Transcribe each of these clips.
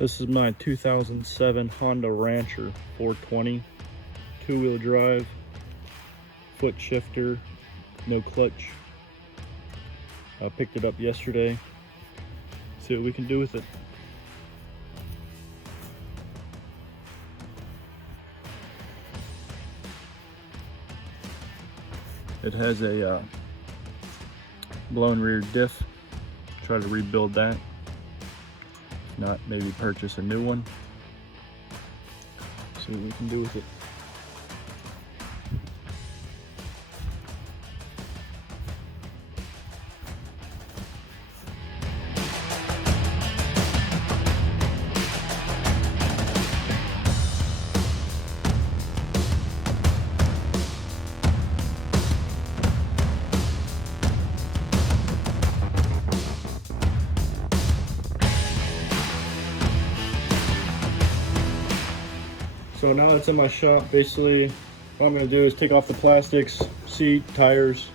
This is my 2007 Honda Rancher 420, two-wheel drive, foot shifter, no clutch. I picked it up yesterday. See what we can do with it. It has a blown rear diff. Try to rebuild that. If not, maybe purchase a new one. See what we can do with it. So now it's in my shop, basically what I'm going to do is take off the plastics, seat, tires,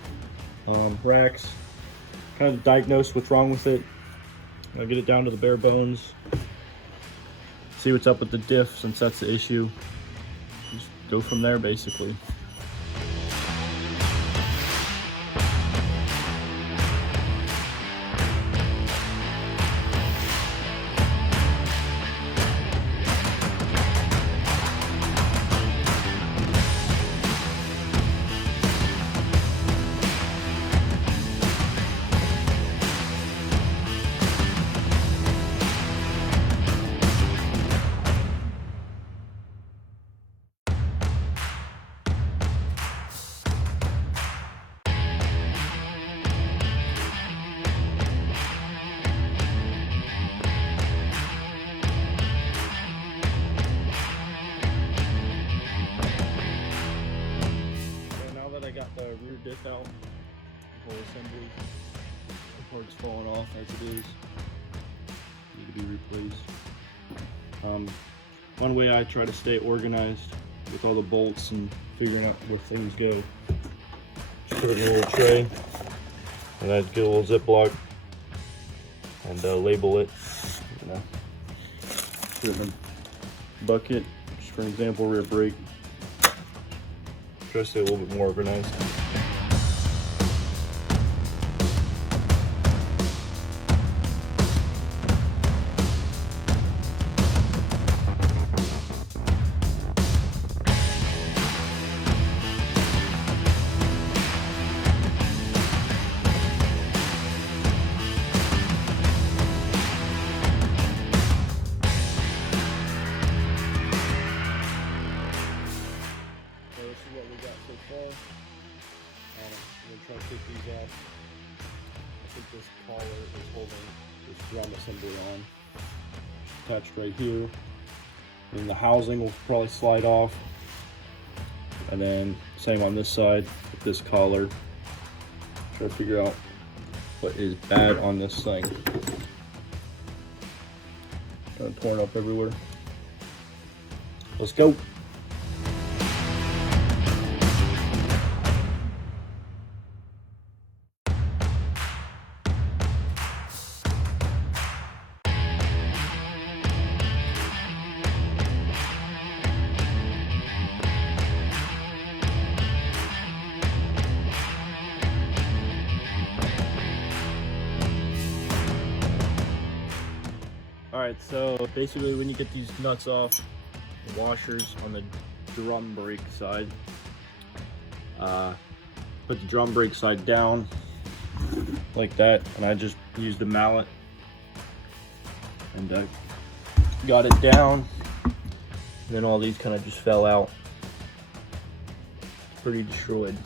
racks, kind of diagnose what's wrong with it. I'll get it down to the bare bones, see what's up with the diff since that's the issue. Just go from there basically. Got the rear diff out, the whole assembly, the parts falling off as it is, need to be replaced. One way I try to stay organized with all the bolts and figuring out where things go, just put it in a little tray, and I'd get a little Ziploc and label it, you know, put it in a bucket, just for an example, rear brake. Try to stay a little bit more organized. This is what we got so far. I'm going to try to take these off. I think this collar is holding this drum assembly on. Attached right here. And the housing will probably slide off. And then same on this side with this collar. Try to figure out what is bad on this thing. Kind of torn up everywhere. Let's go. Alright, so basically when you get these nuts off, the washers on the drum brake side, put the drum brake side down like that, and I just used the mallet and got it down, and then all these kind of just fell out. It's pretty destroyed.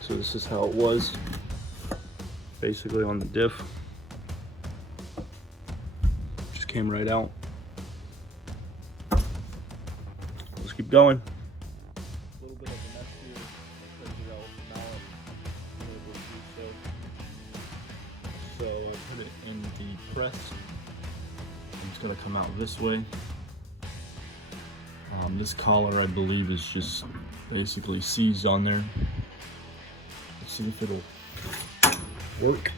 So this is how it was. Basically on the diff, just came right out. Let's keep going. A little bit of a mess here. I tried to get out with the mallet. So I put it in the press. It's gonna come out this way. This collar, I believe, is just basically seized on there. Let's see if it'll work.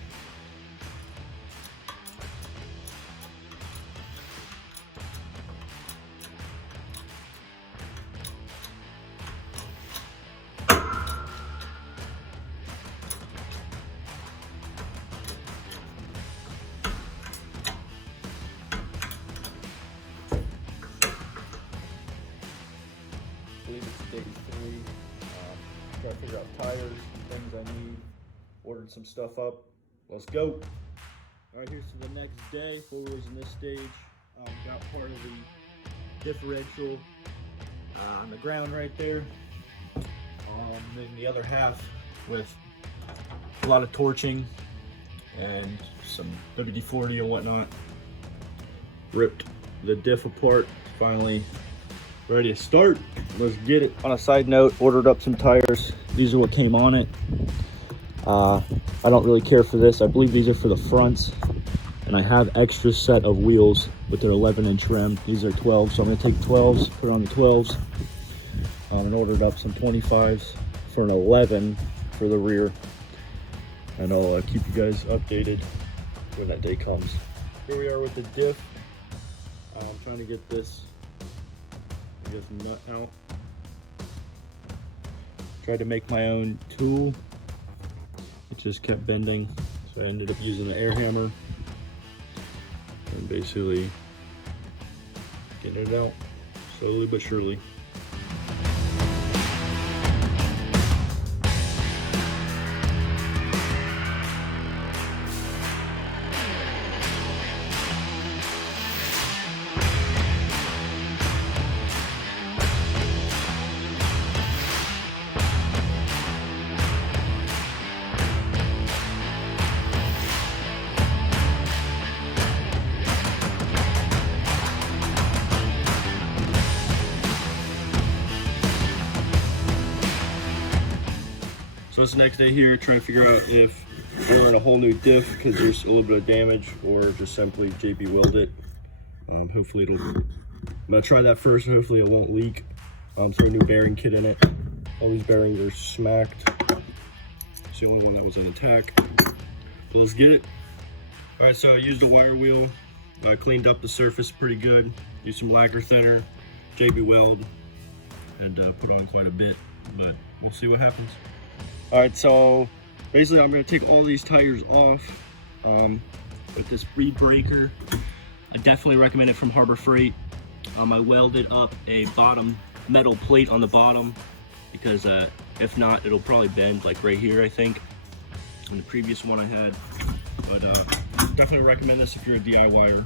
ordered some stuff up. Let's go. All right, here's to the next day. 4 wheels in this stage. Got part of the differential on the ground right there. Then the other half with a lot of torching and some WD-40 and whatnot. Ripped the diff apart. Finally ready to start. Let's get it. On a side note, ordered up some tires. These are what came on it. I don't really care for this. I believe these are for the fronts. And I have extra set of wheels with their 11-inch rim. These are 12, so I'm gonna take 12s, put on the 12s. And ordered up some 25s for an 11 for the rear. And I'll keep you guys updated when that day comes. Here we are with the diff. I'm trying to get this, I guess, nut out. Tried to make my own tool. It just kept bending, so I ended up using the air hammer and basically getting it out slowly but surely. So it's the next day here, trying to figure out if we're in a whole new diff because there's a little bit of damage, or just simply JB weld it. Hopefully I'm gonna try that first, and hopefully it won't leak. Throw a new bearing kit in it. All these bearings are smacked. It's the only one that was intact. So let's get it. All right, so I used a wire wheel. I cleaned up the surface pretty good. Used some lacquer thinner, JB weld, and put on quite a bit, but we'll see what happens. All right, so basically I'm gonna take all these tires off with this reed breaker. I definitely recommend it from Harbor Freight. I welded up a bottom metal plate on the bottom because if not, it'll probably bend like right here, I think, on the previous one I had. But definitely recommend this if you're a DIYer.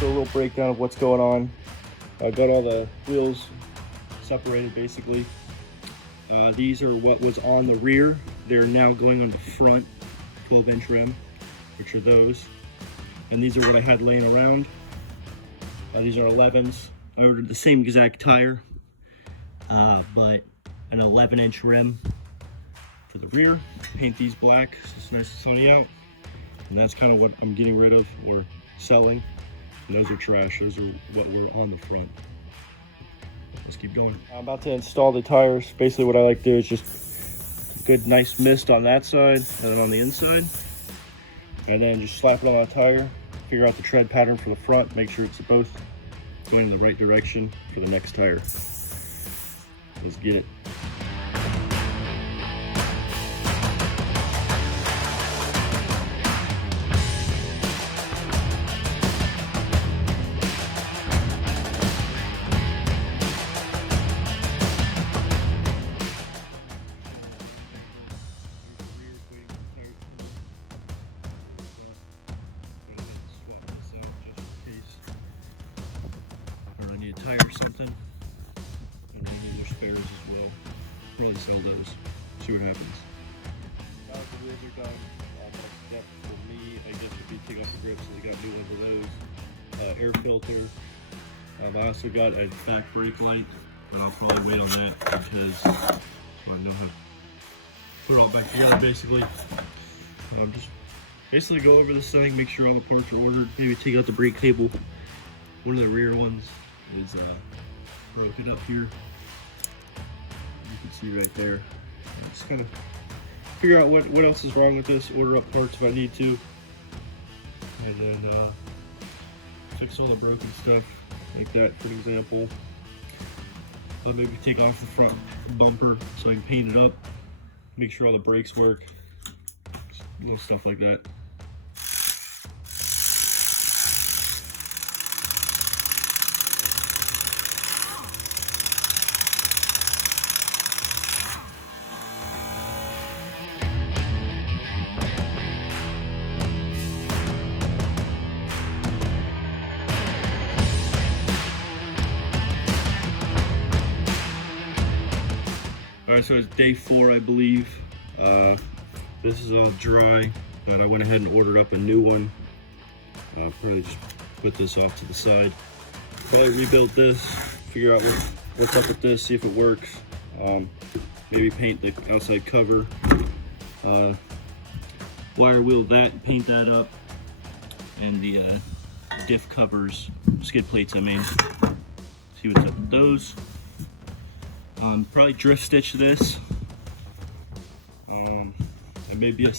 So a little breakdown of what's going on. I got all the wheels separated basically. These are what was on the rear. They're now going on the front 12-inch rim, which are those. And these are what I had laying around. These are 11s. I ordered the same exact tire, but an 11-inch rim for the rear. Paint these black so it's nice and sunny out. And that's kind of what I'm getting rid of or selling. And those are trash. Those are what were on the front. Let's keep going. I'm about to install the tires. Basically what I like to do is just a good nice mist on that side and then on the inside. And then just slap it on a tire, figure out the tread pattern for the front, make sure it's both going in the right direction for the next tire. Let's get it. Tire or something, and then there's spares as well. Really sell those. See what happens. Now that the wheels are done, next step for me, I guess, would be take off the grips. So I got new ones of those. Air filter. I also got a back brake light, but I'll probably wait on that because so I don't have put it all back together basically. Just basically go over this thing, make sure all the parts are ordered, maybe take out the brake cable. One of the rear ones is broken up here. You can see right there. Just kind of figure out what else is wrong with this, order up parts if I need to, and then fix all the broken stuff, like that for example. I'll maybe take off the front bumper so I can paint it up, make sure all the brakes work, just little stuff like that. Alright, so it's day 4, I believe. This is all dry, but I went ahead and ordered up a new one. I'll probably just put this off to the side. Probably rebuild this, figure out what's up with this, see if it works. Maybe paint the outside cover. Wire wheel that, paint that up. And the diff covers, skid plates I made. See what's up with those. Probably drift stitch this, and maybe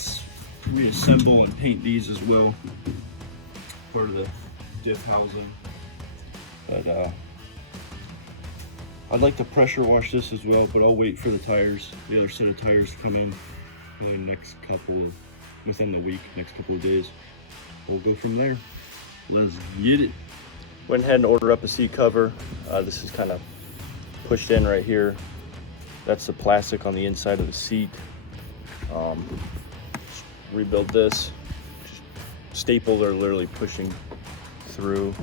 reassemble and paint these as well, part of the diff housing. But I'd like to pressure wash this as well, but I'll wait for the tires, the other set of tires to come in within the week, next couple of days. We'll go from there. Let's get it. Went ahead and ordered up a seat cover. This is kind of pushed in right here. That's the plastic on the inside of the seat. Rebuild this. Staples are literally pushing through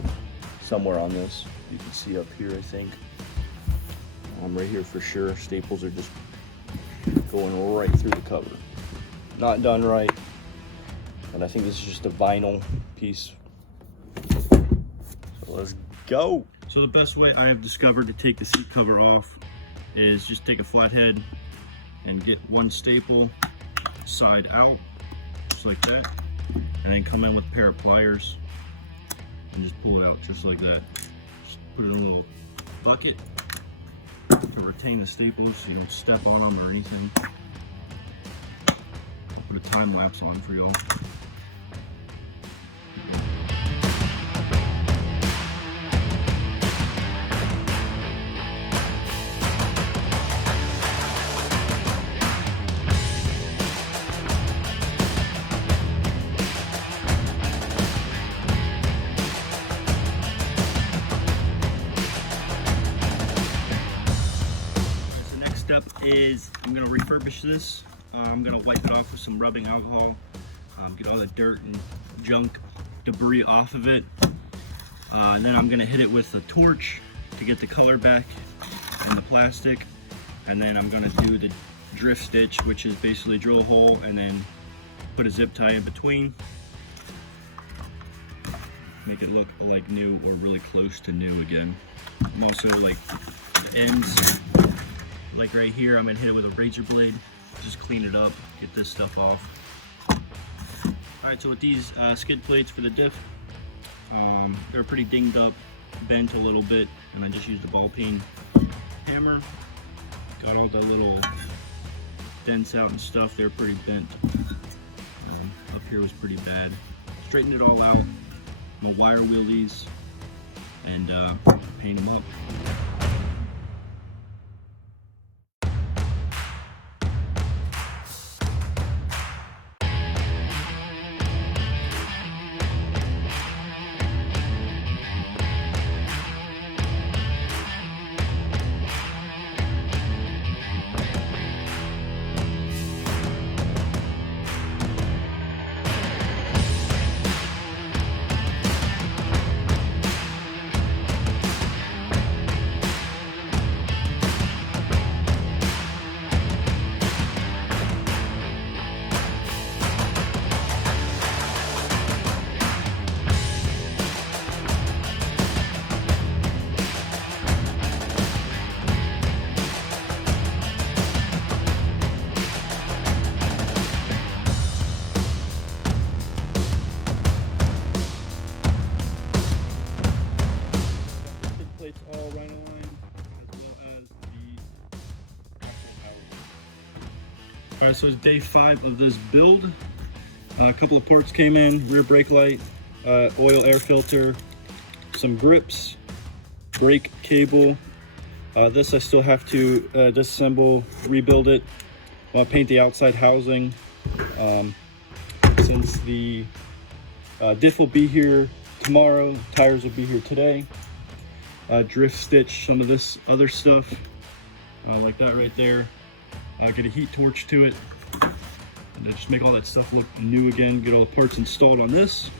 somewhere on this. You can see up here, I think. Right here for sure. Staples are just going right through the cover. Not done right, but I think this is just a vinyl piece. So let's go. So the best way I have discovered to take the seat cover off is just take a flathead and get one staple side out, just like that, and then come in with a pair of pliers and just pull it out just like that. Just put it in a little bucket to retain the staples so you don't step on them or anything. I'll put a time lapse on for y'all. Is I'm going to refurbish this. I'm going to wipe it off with some rubbing alcohol, get all the dirt and junk debris off of it, and then I'm going to hit it with a torch to get the color back in the plastic, and then I'm going to do the drift stitch, which is basically drill a hole and then put a zip tie in between, make it look like new or really close to new again. I'm also like the ends, like right here, I'm gonna hit it with a razor blade, just clean it up, get this stuff off. Alright, so with these skid plates for the diff, they're pretty dinged up, bent a little bit, and I just used a ball peen hammer. Got all the little dents out and stuff, they're pretty bent. Up here was pretty bad. Straightened it all out. I'm gonna wire wheel these and paint them up. All right, so it's day 5 of this build. A couple of parts came in: rear brake light, oil air filter, some grips, brake cable. This I still have to disassemble, rebuild it. I'll paint the outside housing. Since the diff will be here tomorrow, tires will be here today. Drift stitch some of this other stuff, like that right there. Get a heat torch to it, and then just make all that stuff look new again. Get all the parts installed on this,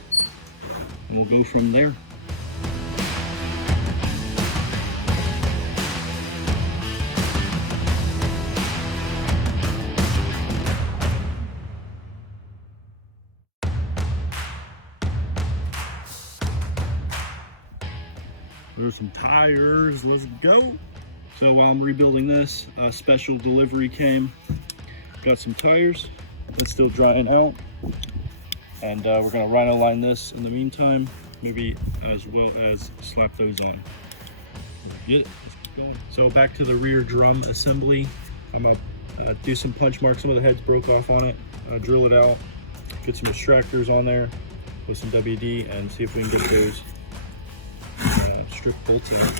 and we'll go from there. There's some tires, let's go. So while I'm rebuilding this, a special delivery came. Got some tires, that's still drying out. And we're gonna rhino line this in the meantime, maybe as well as slap those on. Get it, let's keep going. So back to the rear drum assembly. I'm gonna do some punch marks. Some of the heads broke off on it. Drill it out, get some extractors on there with some WD, and see if we can get those strip bolts out.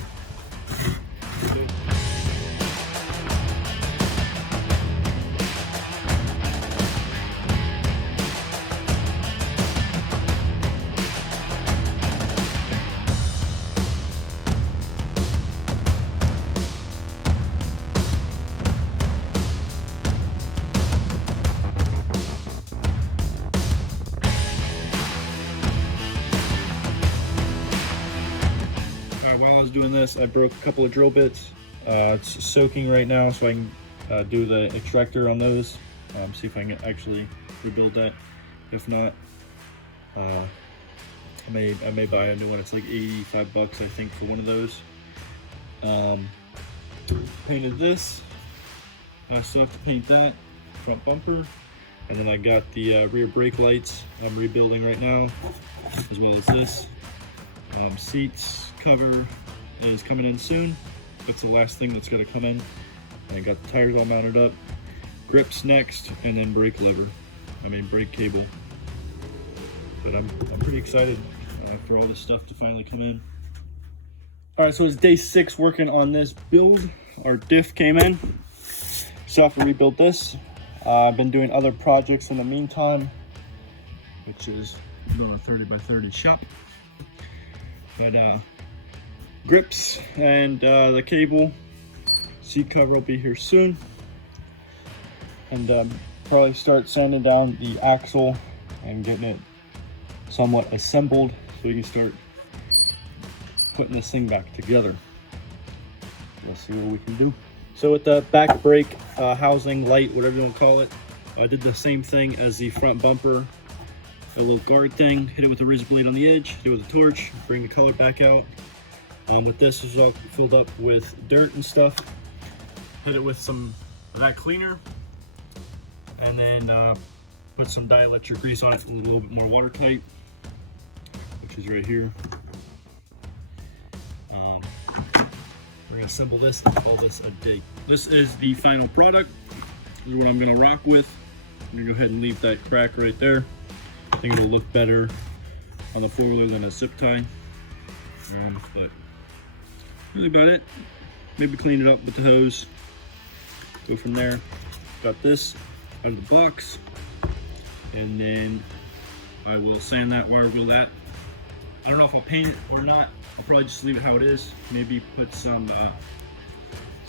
While I was doing this, I broke a couple of drill bits. It's soaking right now, so I can do the extractor on those. See if I can actually rebuild that. If not, I may buy a new one. It's like 85 bucks, I think, for one of those. Painted this. I still have to paint that front bumper, and then I got the rear brake lights I'm rebuilding right now, as well as this. Seats cover is coming in soon. That's the last thing that's got to come in. I got the tires all mounted up. Grips next, and then brake cable. But I'm pretty excited for all this stuff to finally come in. All right, so it's day 6 working on this build. Our diff came in, so I have to rebuild this. I've been doing other projects in the meantime, which is another 30 by 30 shop. But grips and the cable, seat cover will be here soon, and probably start sanding down the axle and getting it somewhat assembled so we can start putting this thing back together. Let's see what we can do. So with the back brake housing, light, whatever you want to call it, I did the same thing as the front bumper. A little guard thing, hit it with a razor blade on the edge, hit it with a torch, bring the color back out. With this, it's all filled up with dirt and stuff. Hit it with some of that cleaner, and then put some dielectric grease on it, a little bit more watertight, which is right here. We're gonna assemble this and call this a day. This is the final product. This is what I'm gonna rock with. I'm gonna go ahead and leave that crack right there. I think it'll look better on the 4-wheeler than a zip tie. But really about it. Maybe clean it up with the hose. Go from there. Got this out of the box. And then I will sand that, wire wheel that. I don't know if I'll paint it or not. I'll probably just leave it how it is. Maybe put some of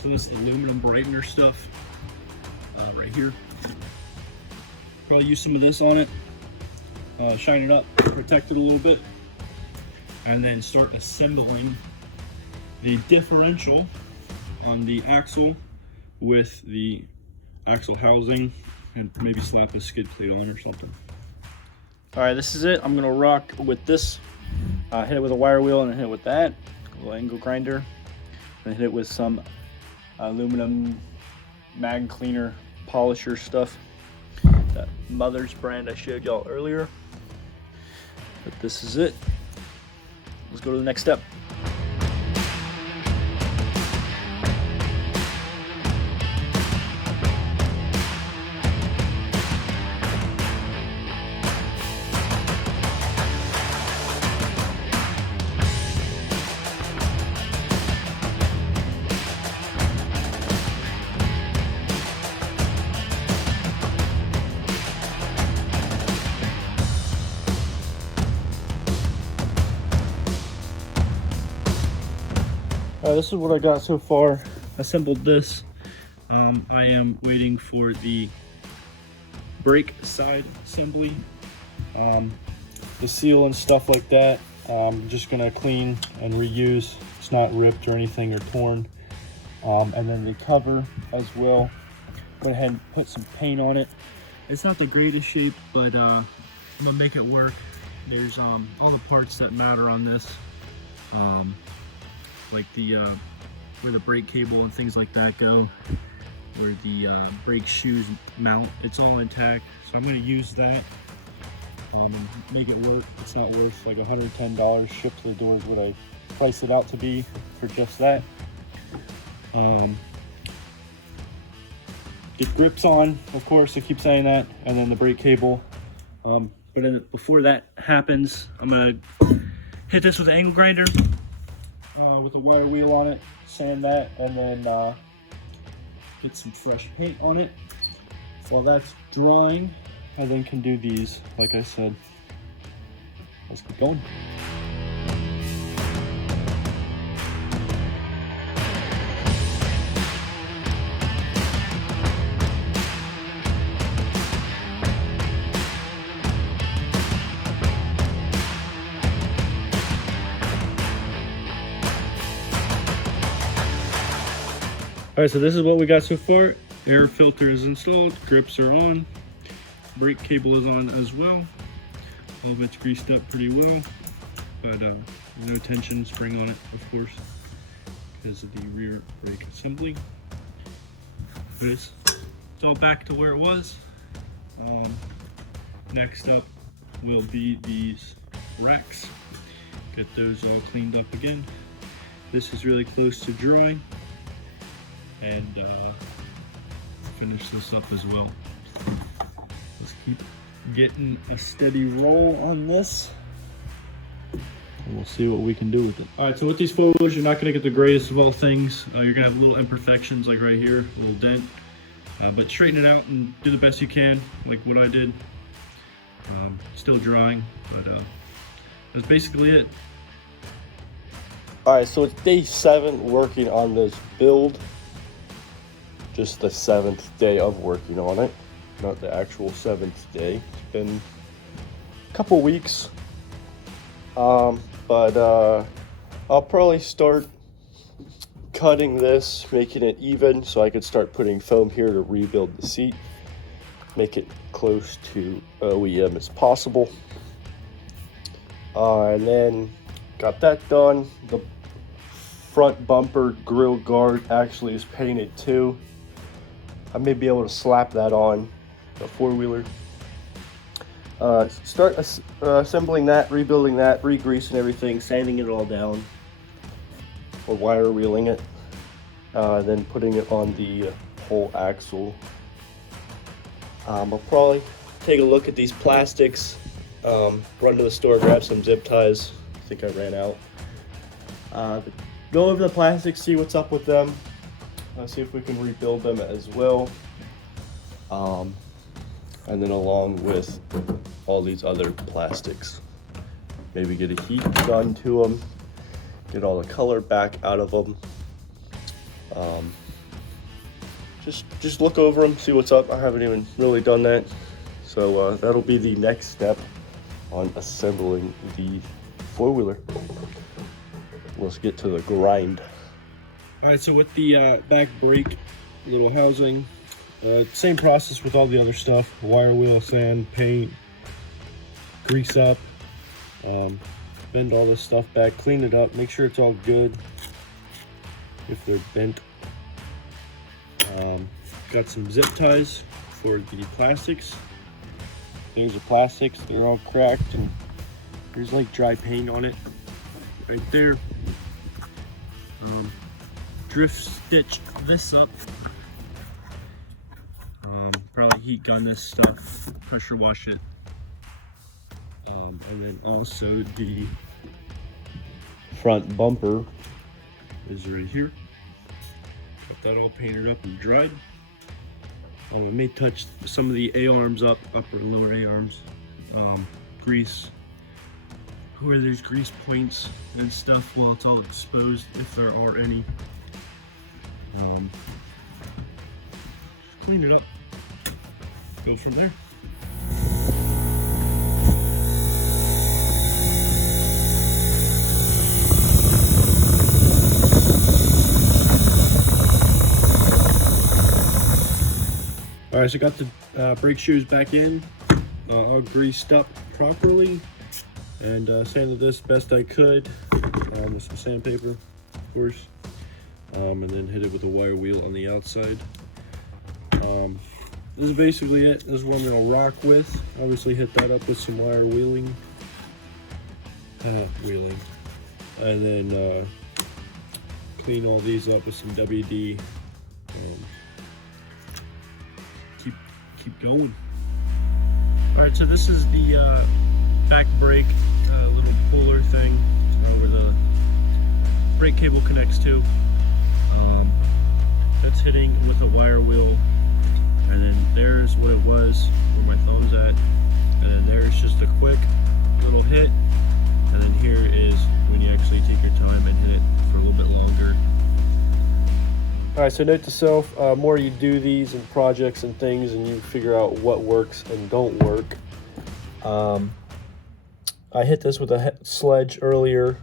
this aluminum brightener stuff right here. Probably use some of this on it. Shine it up, protect it a little bit, and then start assembling the differential on the axle with the axle housing, and maybe slap a skid plate on or something. All right, this is it. I'm gonna rock with this. Hit it with a wire wheel and hit it with that, a little angle grinder, and hit it with some aluminum mag cleaner polisher stuff. That Mother's brand I showed y'all earlier. But this is it. Let's go to the next step. This is what I got so far. I assembled this. I am waiting for the brake side assembly. The seal and stuff like that, I'm just gonna clean and reuse. It's not ripped or anything or torn. And then the cover as well. Go ahead and put some paint on it. It's not the greatest shape, but I'm gonna make it work. There's all the parts that matter on this, like the where the brake cable and things like that go, where the brake shoes mount. It's all intact, so I'm gonna use that. And make it work. It's not worth like $110 shipped to the door is what I priced it out to be for just that. Get grips on, of course, I keep saying that, and then the brake cable. But before that happens, I'm gonna hit this with an angle grinder with a wire wheel on it, sand that, and then get some fresh paint on it. While that's drying, I then can do these, like I said. Let's keep going. All right, so this is what we got so far. Air filter is installed, grips are on. Brake cable is on as well. All of it's greased up pretty well, but no tension spring on it, of course, because of the rear brake assembly. But it's all back to where it was. Next up will be these racks. Get those all cleaned up again. This is really close to drying, and finish this up as well. Let's keep getting a steady roll on this, and we'll see what we can do with it. All right, so with these four-wheelers, you're not gonna get the greatest of all things. You're gonna have little imperfections like right here, a little dent, but straighten it out and do the best you can, like what I did. Still drying, but that's basically it. All right, so it's day 7 working on this build. Just the 7th day of working on it, not the actual 7th day. It's been a couple weeks, but I'll probably start cutting this, making it even, so I could start putting foam here to rebuild the seat, make it close to OEM as possible. And then got that done. The front bumper grill guard actually is painted too. I may be able to slap that on the four-wheeler. Start assembling that, rebuilding that, re-greasing everything, sanding it all down, or wire wheeling it, then putting it on the whole axle. I'll probably take a look at these plastics, run to the store, grab some zip ties. I think I ran out. Go over the plastics, see what's up with them. See if we can rebuild them as well. And then along with all these other plastics. Maybe get a heat gun to them, get all the color back out of them. Just look over them, see what's up. I haven't even really done that. So that'll be the next step on assembling the four-wheeler. Let's get to the grind. All right, so with the back brake, little housing, same process with all the other stuff. Wire wheel, sand, paint, grease up, bend all this stuff back, clean it up, make sure it's all good if they're bent. Got some zip ties for the plastics. These are plastics, they're all cracked, and there's like dry paint on it right there. Drift stitch this up. Probably heat gun this stuff, pressure wash it. And then also the front bumper is right here. Got that all painted up and dried. I may touch some of the A-arms up, upper and lower A-arms. Grease, where there's grease points and stuff while it's all exposed, if there are any. Just clean it up. Goes from there. All right, so I got the brake shoes back in, all greased up properly, and sanded this best I could with some sandpaper, of course, and then hit it with a wire wheel on the outside. This is basically it. This is what I'm gonna rock with. Obviously hit that up with some wire wheeling, and then clean all these up with some WD. Keep going. All right, so this is the back brake little puller thing where the brake cable connects to. That's hitting with a wire wheel, and then there's what it was where my thumb's at, and then there's just a quick little hit, and then here is when you actually take your time and hit it for a little bit longer. All right, so note to self, more you do these in projects and things and you figure out what works and don't work. I hit this with a sledge earlier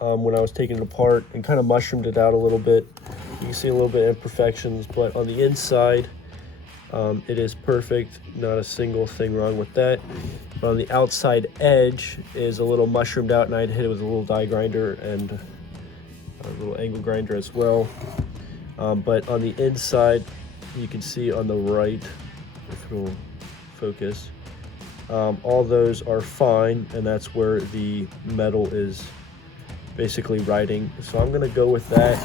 when I was taking it apart and kind of mushroomed it out a little bit. You can see a little bit of imperfections, but on the inside, it is perfect. Not a single thing wrong with that. But on the outside edge is a little mushroomed out, and I'd hit it with a little die grinder and a little angle grinder as well. But on the inside, you can see on the right, if it'll focus, all those are fine, and that's where the metal is basically riding. So I'm gonna go with that,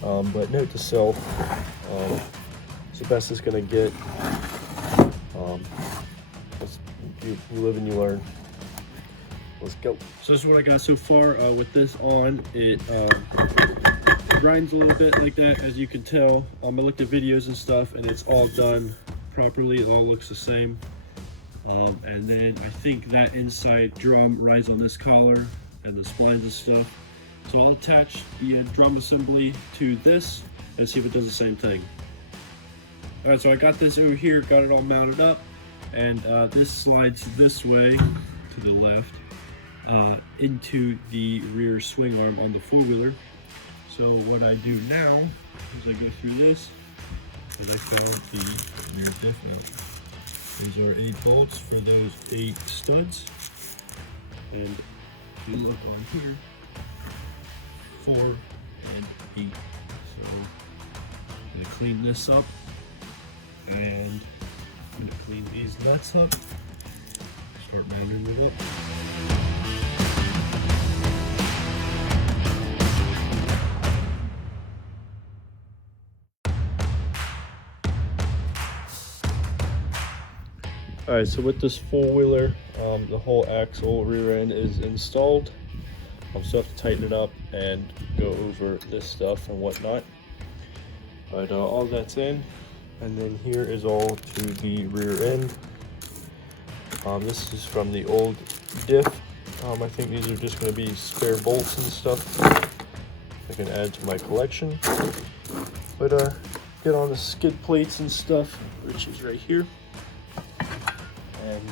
but note to self, it's the best it's gonna get. You live and you learn. Let's go. So this is what I got so far with this on. It grinds a little bit like that, as you can tell. I looked at videos and stuff, and it's all done properly. It all looks the same. And then I think that inside drum rides on this collar and the splines and stuff. So I'll attach the drum assembly to this and see if it does the same thing. All right, so I got this over here, got it all mounted up, and this slides this way to the left into the rear swing arm on the four-wheeler. So what I do now is I go through this, and I found the rear diff out. These are 8 bolts for those 8 studs, and if you look on here, 4 and 8. So I'm gonna clean this up, and I'm gonna clean these nuts up, start mounting it up. All right, so with this four-wheeler, the whole axle rear end is installed. So I have to tighten it up and go over this stuff and whatnot. But all that's in, and then here is all to the rear end. This is from the old diff. I think these are just going to be spare bolts and stuff I can add to my collection. But get on the skid plates and stuff, which is right here. And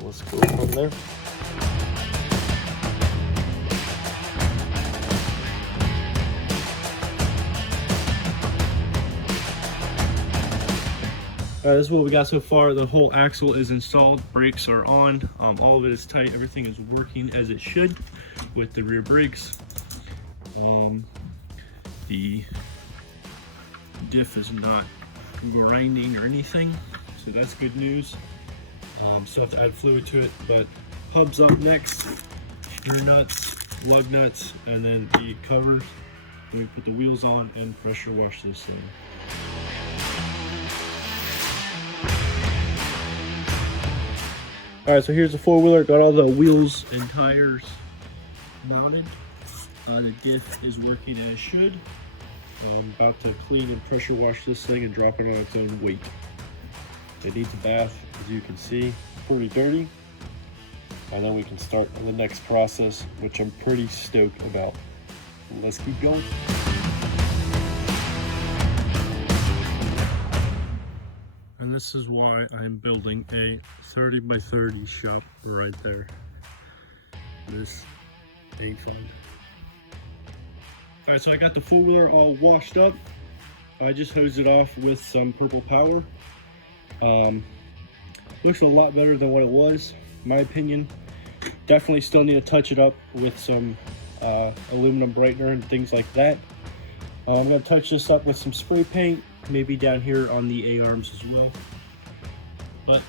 let's go from there. This is what we got so far. The whole axle is installed, brakes are on, all of it is tight, everything is working as it should with the rear brakes. The diff is not grinding or anything, so that's good news. Still have to add fluid to it, but hubs up next, screw nuts, lug nuts, and then the covers. Then we put the wheels on and pressure wash this thing. All right, so here's the four-wheeler. Got all the wheels and tires mounted. The diff is working as should. I'm about to clean and pressure wash this thing and drop it on its own weight. It needs a bath, as you can see, pretty dirty. and then we can start the next process, which I'm pretty stoked about. Let's keep going. And this is why I'm building a 30 by 30 shop right there. This ain't fun. Alright, so I got the four-wheeler all washed up. I just hosed it off with some Purple Power. Looks a lot better than what it was, in my opinion. Definitely still need to touch it up with some aluminum brightener and things like that. I'm going to touch this up with some spray paint, maybe down here on the A-arms as well. But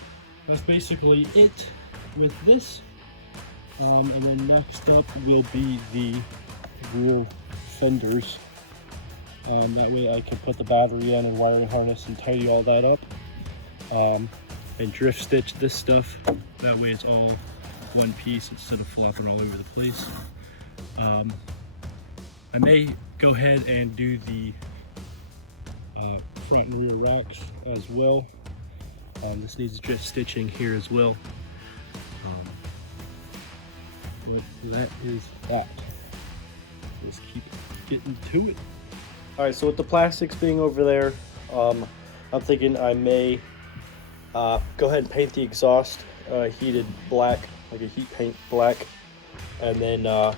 that's basically it with this. And then next up will be the rear fenders. That way I can put the battery in and wiring harness and tidy all that up. And drift stitch this stuff. That way it's all one piece instead of flopping all over the place. I may go ahead and do the front and rear racks as well. This needs drift stitching here as well. But that is that. Let's keep getting to it. All right, so with the plastics being over there, I'm thinking I may go ahead and paint the exhaust heated black, like a heat paint black, and then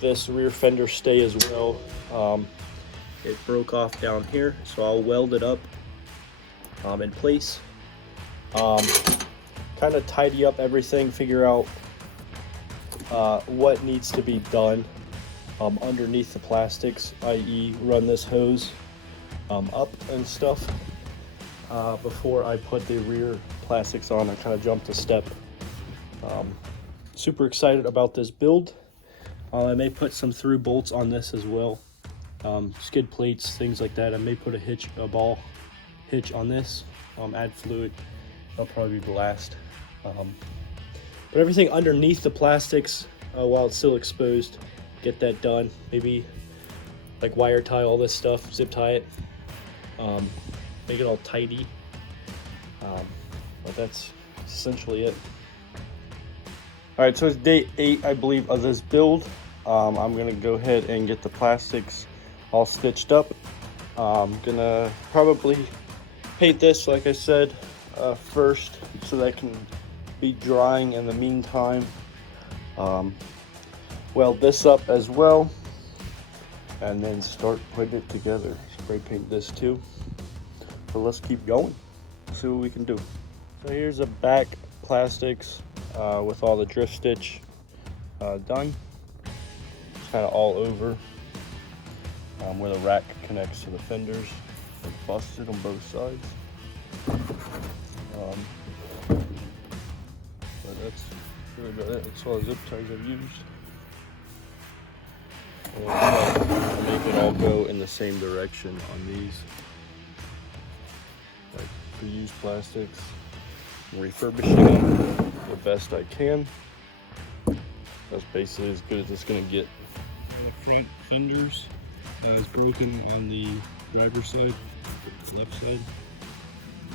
this rear fender stay as well. It broke off down here, so I'll weld it up in place. Kind of tidy up everything, figure out what needs to be done underneath the plastics, i.e. run this hose up and stuff before I put the rear plastics on. I kind of jumped a step. Super excited about this build. I may put some through bolts on this as well, skid plates, things like that. I may put a ball hitch on this, add fluid. That'll probably be the last. But everything underneath the plastics, while it's still exposed, get that done. Maybe like wire tie all this stuff, zip tie it, make it all tidy. But that's essentially it. All right, so it's day 8, I believe, of this build. I'm gonna go ahead and get the plastics all stitched up. I'm gonna probably paint this, like I said, first, so that can be drying in the meantime. Weld this up as well, and then start putting it together. Spray paint this too. So let's keep going, see what we can do. So here's the back plastics with all the drift stitch done. It's kind of all over where the rack connects to the fenders. It's busted on both sides. But that's really about it. That's all the zip ties I've used. And I'll make it all go in the same direction on these. Like for used plastics, I'm refurbishing them the best I can. That's basically as good as it's gonna get. The front fenders is broken on the driver's side, the left side.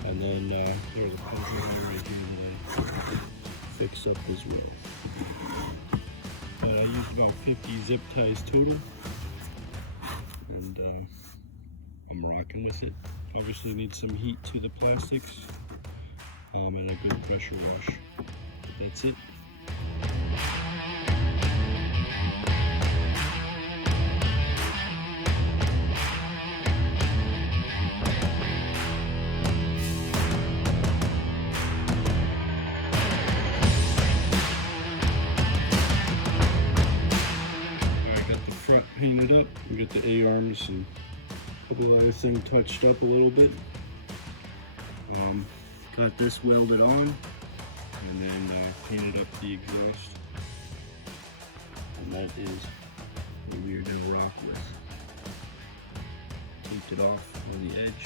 And then there's a puncture here right here that I fixed up as well. I used about 50 zip ties total, and I'm rocking with it. Obviously need some heat to the plastics and a good pressure wash. But that's it. Painted up. We got the A-arms and a couple other things touched up a little bit. Got this welded on, and then painted up the exhaust. And that is what we are going to rock with. Taped it off on the edge.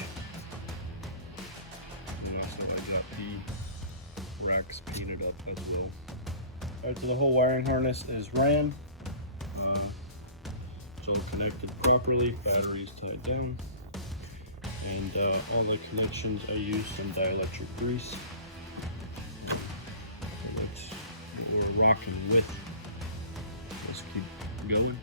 And also I got the racks painted up as well. Alright, so the whole wiring harness is ran. It's all connected properly, batteries tied down, and all the connections I used some dielectric grease. It or rocking with. Let's keep going.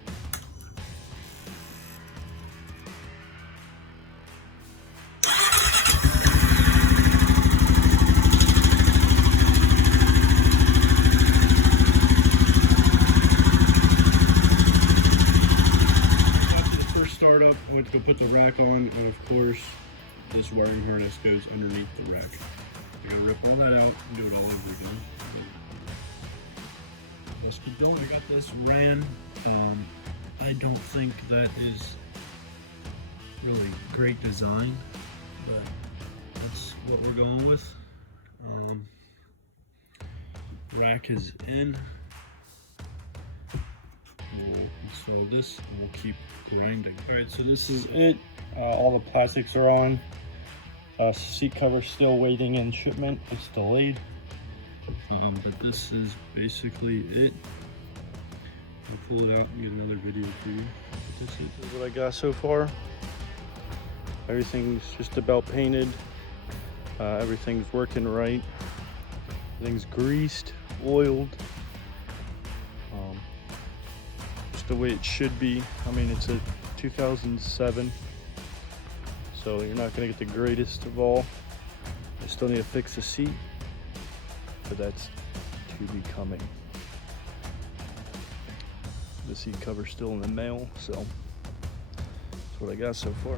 After the first startup, I went to go put the rack on, and of course, this wiring harness goes underneath the rack. I gotta rip all that out and do it all over again. Let's keep going. I got this ran. I don't think that is really great design, but that's what we're going with. Rack is in. We'll install this and we'll keep grinding. All right, so this is it. All the plastics are on. Seat cover still waiting in shipment. It's delayed. But this is basically it. I'll pull it out and get another video for you. This is what I got so far. Everything's just about painted. Everything's working right. Everything's greased, oiled. Just the way it should be. I mean, it's a 2007. So you're not gonna get the greatest of all. I still need to fix the seat, but that's to be coming. The seat cover's still in the mail, so that's what I got so far.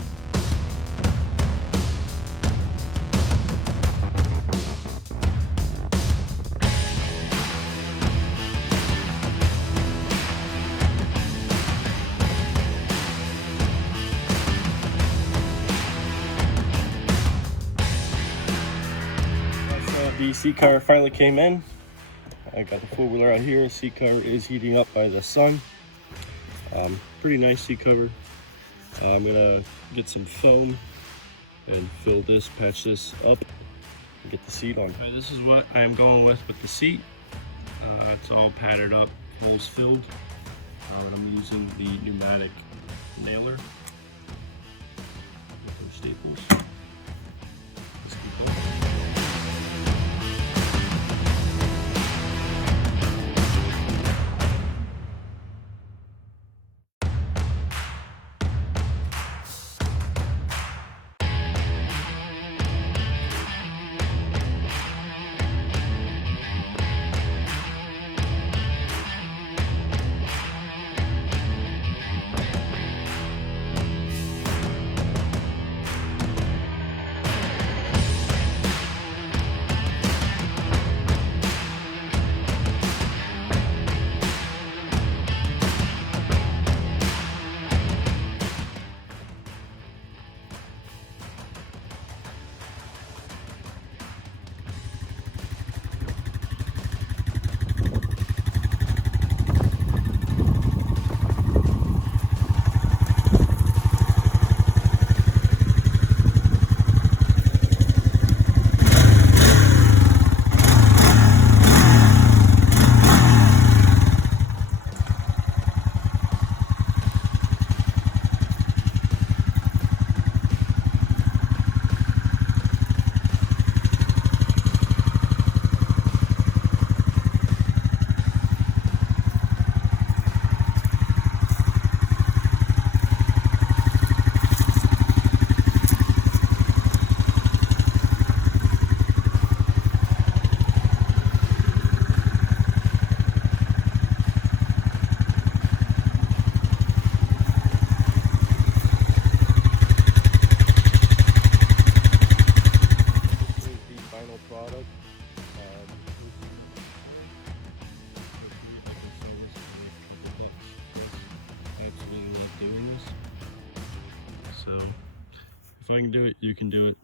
The seat cover finally came in. I got the four-wheeler out here. Seat cover is heating up by the sun. Pretty nice seat cover. I'm gonna get some foam and fill this, patch this up, and get the seat on. Okay, this is what I am going with the seat. It's all padded up, holes filled. I'm using the pneumatic nailer with those staples. Let's keep going. If I can do it, you can do it.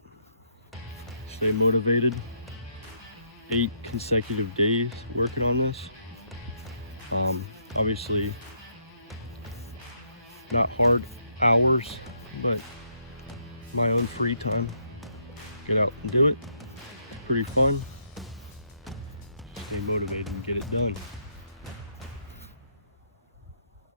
Stay motivated. 8 consecutive days working on this. Obviously, not hard hours, but my own free time. Get out and do it. Pretty fun. Stay motivated and get it done.